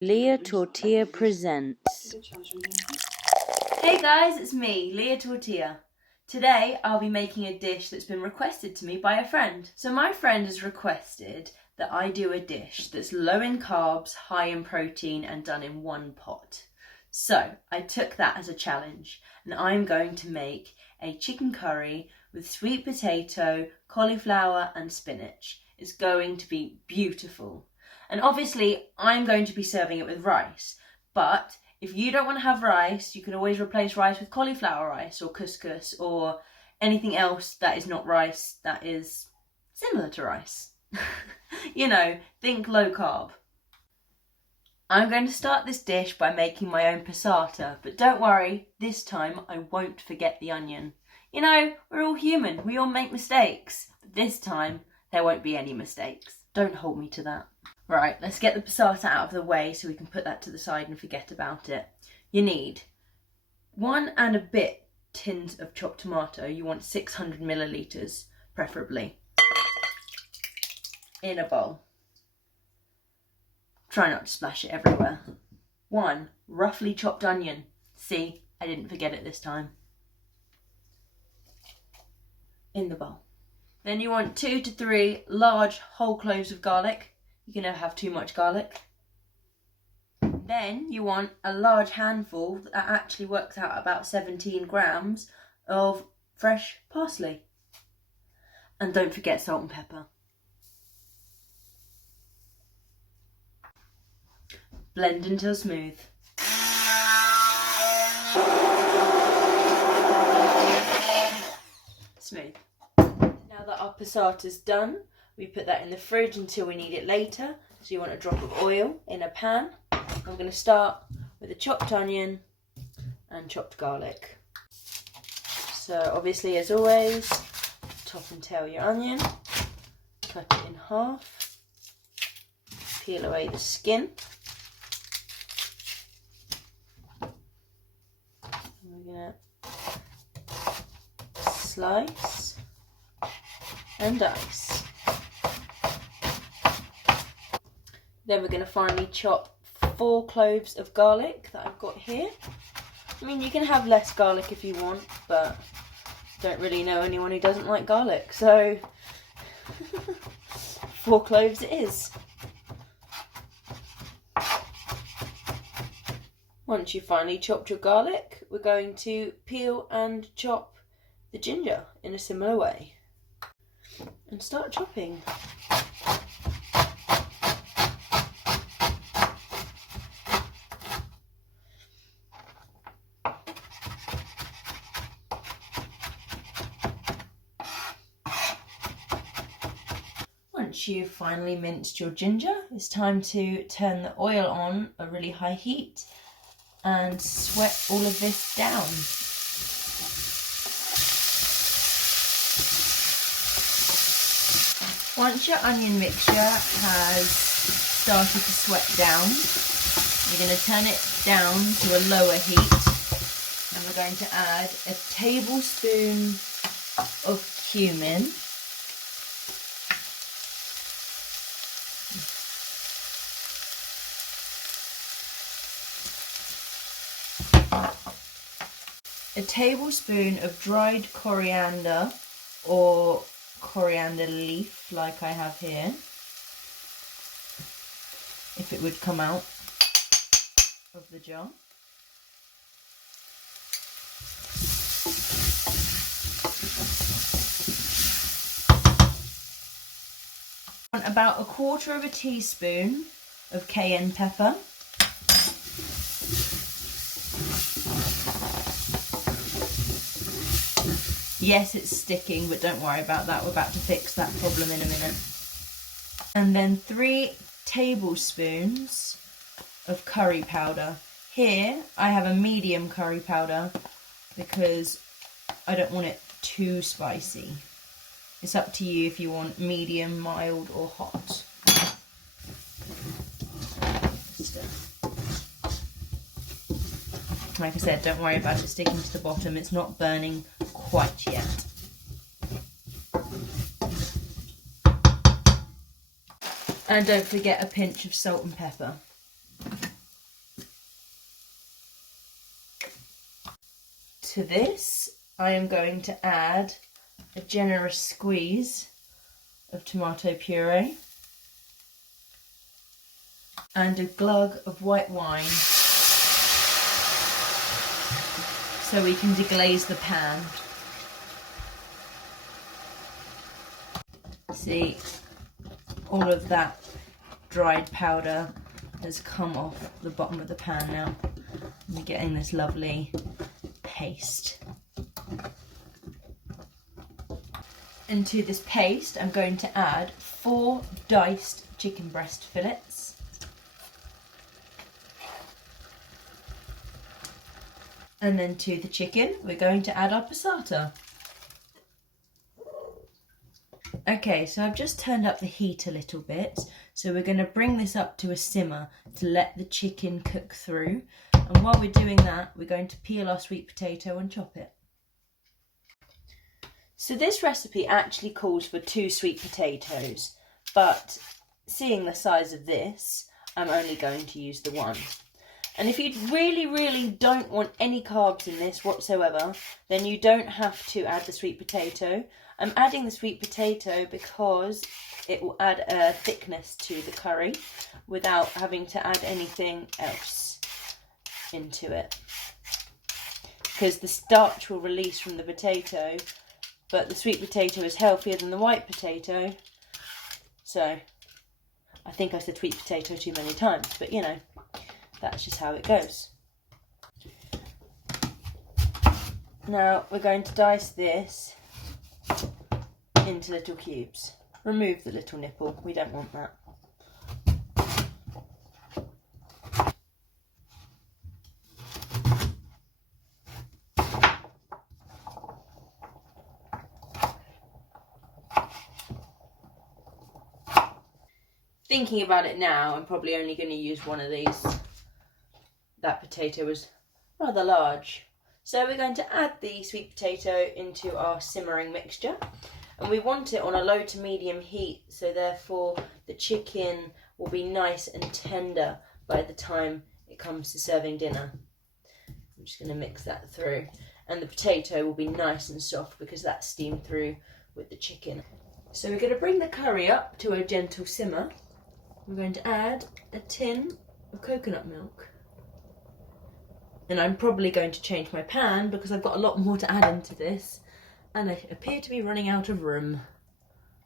Leah Tortilla presents. Hey guys, it's me, Leah Tortilla. Today I'll be making a dish that's been requested to me by a friend. So my friend has requested that I do a dish that's low in carbs, high in protein and done in one pot. So I took that as a challenge and I'm going to make a chicken curry with sweet potato, cauliflower and spinach. It's going to be beautiful. And obviously I'm going to be serving it with rice, but if you don't want to have rice, you can always replace rice with cauliflower rice or couscous or anything else that is not rice that is similar to rice. You know, think low carb. I'm going to start this dish by making my own passata, but don't worry, this time I won't forget the onion. You know, we're all human, we all make mistakes, but this time there won't be any mistakes. Don't hold me to that. Right, let's get the passata out of the way so we can put that to the side and forget about it. You need 1 and a bit tins of chopped tomato. You want 600 millilitres, preferably, in a bowl. Try not to splash it everywhere. 1 roughly chopped onion. See, I didn't forget it this time. In the bowl. Then you want 2 to 3 large whole cloves of garlic. You can never have too much garlic. Then you want a large handful, that actually works out about 17 grams, of fresh parsley. And don't forget salt and pepper. Blend until smooth. Smooth. Now that our passata's done, we put that in the fridge until we need it later. So you want a drop of oil in a pan. I'm going to start with a chopped onion and chopped garlic. So obviously, as always, top and tail your onion, cut it in half, peel away the skin. We're going to slice and dice. Then we're going to finally chop 4 cloves of garlic that I've got here. I mean, you can have less garlic if you want, but don't really know anyone who doesn't like garlic, so 4 cloves it is. Once you've finally chopped your garlic, we're going to peel and chop the ginger in a similar way. And start chopping. Once you've finally minced your ginger, it's time to turn the oil on a really high heat and sweat all of this down. Once your onion mixture has started to sweat down, you're going to turn it down to a lower heat and we're going to add a tablespoon of cumin, a tablespoon of dried coriander or coriander leaf like I have here, if it would come out of the jar. About 1/4 teaspoon of cayenne pepper. Yes, it's sticking, but don't worry about that. We're about to fix that problem in a minute. And then 3 tablespoons of curry powder. Here, I have a medium curry powder because I don't want it too spicy. It's up to you if you want medium, mild, or hot. Like I said, don't worry about it sticking to the bottom. It's not burning quite yet. And don't forget a pinch of salt and pepper. To this, I am going to add a generous squeeze of tomato puree and a glug of white wine so we can deglaze the pan. See, all of that dried powder has come off the bottom of the pan now. We're getting this lovely paste. Into this paste, I'm going to add 4 diced chicken breast fillets. And then to the chicken, we're going to add our passata. Okay, so I've just turned up the heat a little bit. So we're going to bring this up to a simmer to let the chicken cook through. And while we're doing that, we're going to peel our sweet potato and chop it. So this recipe actually calls for 2 sweet potatoes, but seeing the size of this, I'm only going to use the 1. And if you really don't want any carbs in this whatsoever, then you don't have to add the sweet potato. I'm adding the sweet potato because it will add a thickness to the curry without having to add anything else into it. Because the starch will release from the potato, but the sweet potato is healthier than the white potato. So, I think I said sweet potato too many times, but you know, that's just how it goes. Now we're going to dice this into little cubes. Remove the little nipple, we don't want that. Thinking about it now, I'm probably only going to use one of these. That potato was rather large. So we're going to add the sweet potato into our simmering mixture. And we want it on a low to medium heat, so therefore the chicken will be nice and tender by the time it comes to serving dinner. I'm just going to mix that through. And the potato will be nice and soft because that's steamed through with the chicken. So we're going to bring the curry up to a gentle simmer. I'm going to add a tin of coconut milk. And I'm probably going to change my pan because I've got a lot more to add into this. And I appear to be running out of room.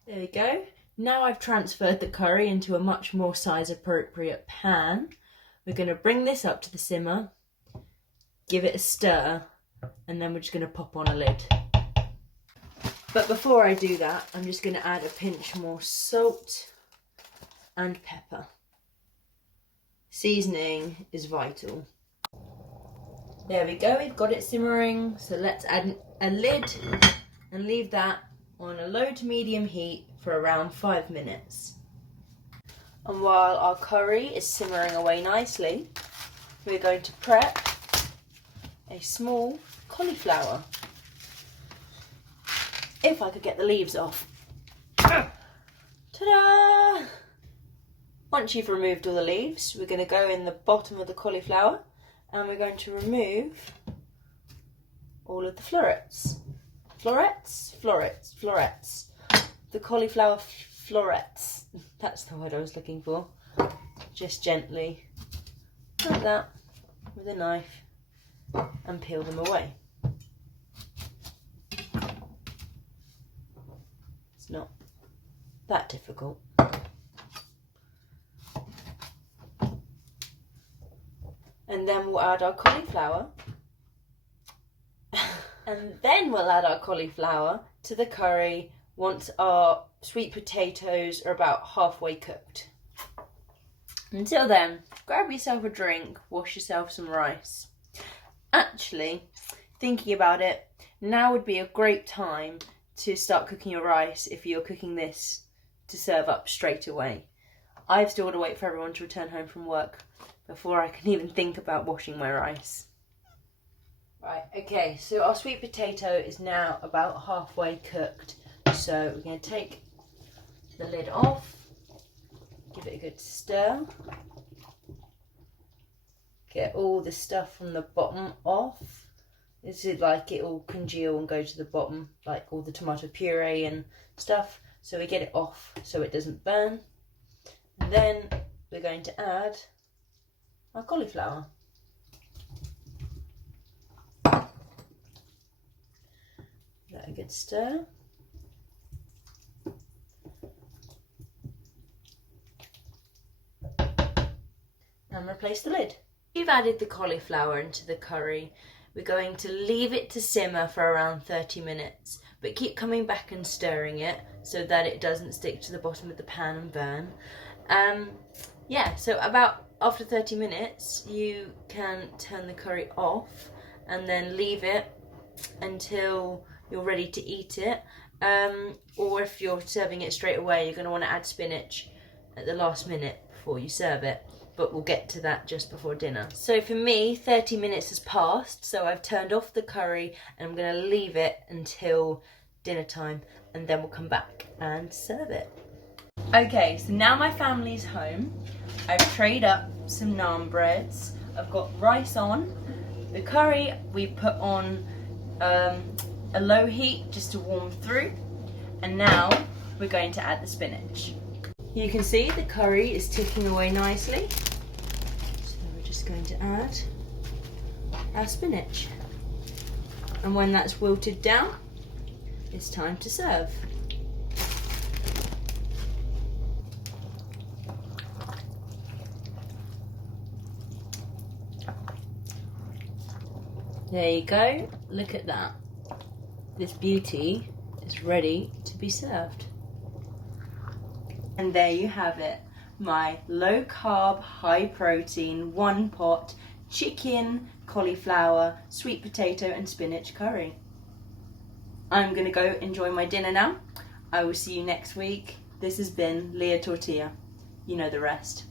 There we go. Now I've transferred the curry into a much more size appropriate pan. We're going to bring this up to the simmer, give it a stir, and then we're just going to pop on a lid. But before I do that, I'm just going to add a pinch more salt and pepper. Seasoning is vital. There we go, we've got it simmering, so let's add a lid and leave that on a low to medium heat for around 5 minutes. And while our curry is simmering away nicely, we're going to prep a small cauliflower. If I could get the leaves off. Ta-da! Once you've removed all the leaves, we're going to go in the bottom of the cauliflower and we're going to remove all of the florets. Florets? Florets. Florets. The cauliflower florets. That's the word I was looking for. Just gently, like that, with a knife, and peel them away. It's not that difficult. And then we'll add our cauliflower. And then we'll add our cauliflower to the curry once our sweet potatoes are about halfway cooked. Until then, grab yourself a drink, wash yourself some rice. Actually, thinking about it, now would be a great time to start cooking your rice if you're cooking this to serve up straight away. I've still got to wait for everyone to return home from work before I can even think about washing my rice. Right, okay, so our sweet potato is now about halfway cooked. So we're going to take the lid off, give it a good stir, get all the stuff from the bottom off, It's like it'll congeal and go to the bottom, like all the tomato puree and stuff. So we get it off so it doesn't burn. And then we're going to add our cauliflower. Give that a good stir. And replace the lid. We've added the cauliflower into the curry. We're going to leave it to simmer for around 30 minutes, but keep coming back and stirring it so that it doesn't stick to the bottom of the pan and burn. Yeah, so about after 30 minutes, you can turn the curry off and then leave it until you're ready to eat it. Or if you're serving it straight away, you're going to want to add spinach at the last minute before you serve it. But we'll get to that just before dinner. So for me, 30 minutes has passed, so I've turned off the curry and I'm going to leave it until dinner time, and then we'll come back and serve it. Okay, so now my family's home. I've trayed up some naan breads. I've got rice on. The curry we put on a low heat just to warm through, and now we're going to add the spinach. You can see the curry is ticking away nicely. So we're just going to add our spinach. And when that's wilted down, it's time to serve. There you go. Look at that. This beauty is ready to be served. And there you have it, my low carb, high protein, one pot chicken, cauliflower, sweet potato and spinach curry. I'm gonna go enjoy my dinner now. I will see you next week. This has been Leah Tortilla. You know the rest.